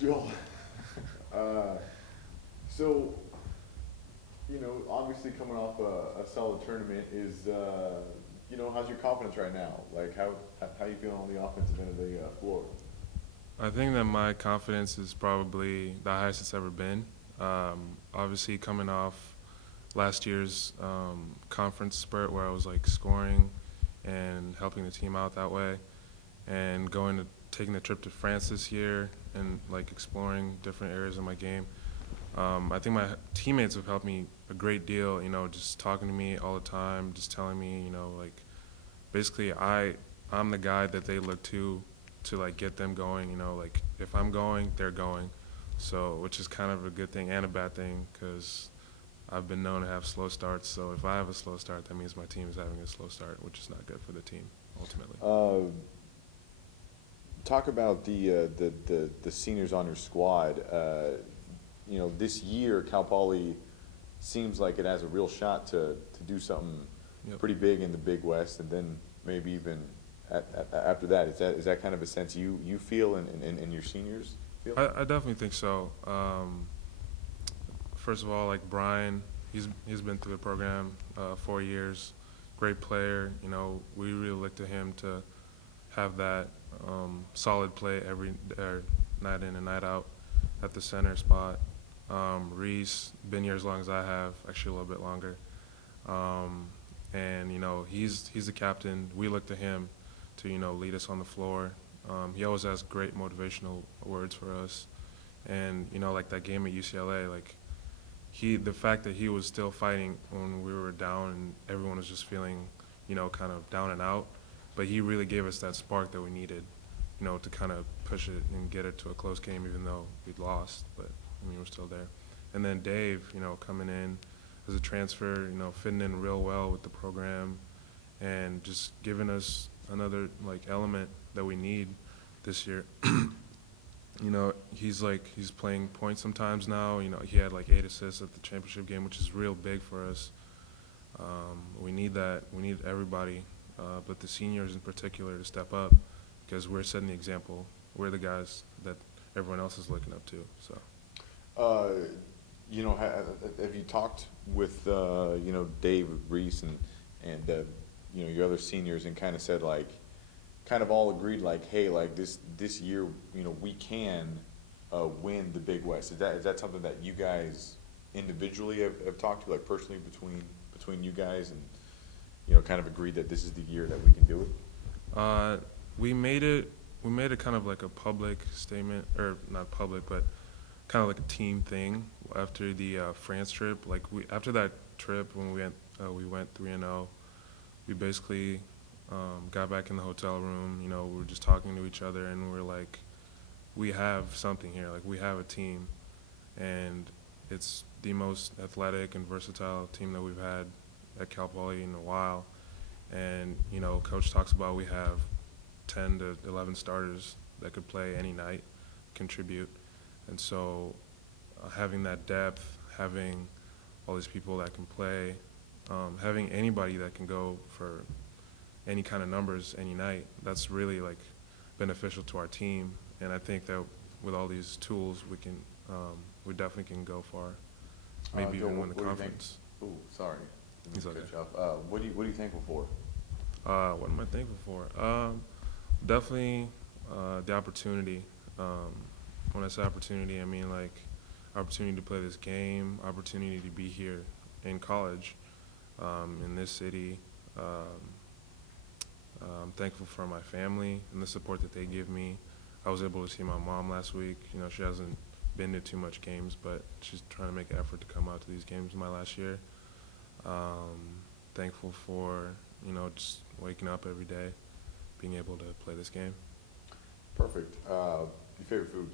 Joel, uh, so, obviously coming off a solid tournament is, how's your confidence right now? Like, how you feeling on the offensive end of the floor? I think that my confidence is probably the highest it's ever been. Obviously, coming off last year's conference spurt where I was like scoring and helping the team out that way, and taking the trip to France this year and like exploring different areas of my game. I think my teammates have helped me a great deal. Just talking to me all the time, just telling me, like basically I'm the guy that they look to like get them going. Like if I'm going, they're going. So which is kind of a good thing and a bad thing because I've been known to have slow starts. So if I have a slow start, that means my team is having a slow start, which is not good for the team ultimately. Talk about the seniors on your squad. This year Cal Poly seems like it has a real shot to do something Yep. pretty big in the Big West, and then maybe even after that. Is that kind of a sense you feel and your seniors feel? I definitely think so. First of all, like Brian, he's been through the program 4 years, great player. We really look to him to have that solid play every night in and night out at the center spot. Reese, been here as long as I have, actually a little bit longer. And he's the captain. We look to him to lead us on the floor. He always has great motivational words for us, and like that game at UCLA, like the fact that he was still fighting when we were down and everyone was just feeling kind of down and out, but he really gave us that spark that we needed, to kind of push it and get it to a close game, even though we'd lost. But we're still there. And then Dave, coming in as a transfer, fitting in real well with the program, and just giving us another like element that we need this year. He's playing points sometimes now. He had like 8 assists at the championship game, which is real big for us. We need that. We need everybody, but the seniors in particular to step up because we're setting the example. We're the guys that everyone else is looking up to. So. Have you talked with Dave, Reese, and your other seniors, and kind of said like, kind of all agreed like, hey, like this year, we can win the Big West. Is that something that you guys individually have talked to, like personally between you guys, and kind of agreed that this is the year that we can do it? We made it kind of like a public statement, or not public, but kind of like a team thing after the France trip. Like after that trip when we went 3-0, we basically got back in the hotel room. We were just talking to each other, and we're like, we have something here. Like we have a team, and it's the most athletic and versatile team that we've had at Cal Poly in a while. And coach talks about we have 10 to 11 starters that could play any night, contribute. And so having that depth, having all these people that can play, having anybody that can go for any kind of numbers any night, that's really like beneficial to our team. And I think that with all these tools, we definitely can go far, maybe even win the conference. Oh, sorry. He's okay. What are you thankful for? What am I thankful for? Definitely the opportunity. When I say opportunity, I mean like opportunity to play this game, opportunity to be here in college, in this city. I'm thankful for my family and the support that they give me. I was able to see my mom last week. She hasn't been to too much games, but she's trying to make an effort to come out to these games my last year. Thankful for, just waking up every day, being able to play this game. Perfect. Your favorite food?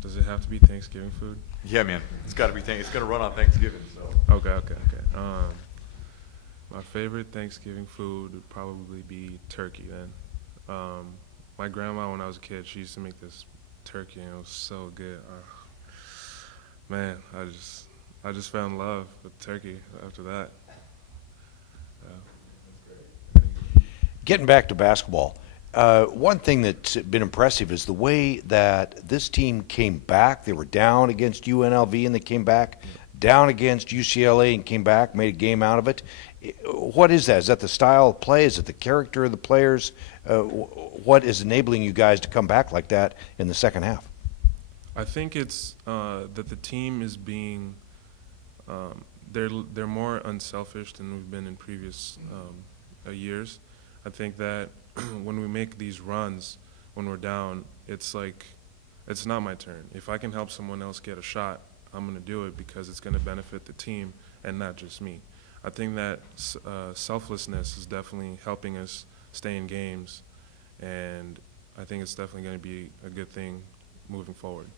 Does it have to be Thanksgiving food? Yeah, man. It's got to be. It's going to run on Thanksgiving, so. Okay. My favorite Thanksgiving food would probably be turkey then. My grandma, when I was a kid, she used to make this turkey, and it was so good. Man, I just found love with turkey after that. Getting back to basketball, One thing that's been impressive is the way that this team came back. They were down against UNLV and they came back, down against UCLA and came back, made a game out of it. What is that? Is that the style of play? Is it the character of the players? What is enabling you guys to come back like that in the second half? I think it's that the team is being they're more unselfish than we've been in previous years. I think that when we make these runs, when we're down, it's like it's not my turn. If I can help someone else get a shot, I'm going to do it because it's going to benefit the team and not just me. I think that selflessness is definitely helping us stay in games, and I think it's definitely going to be a good thing moving forward.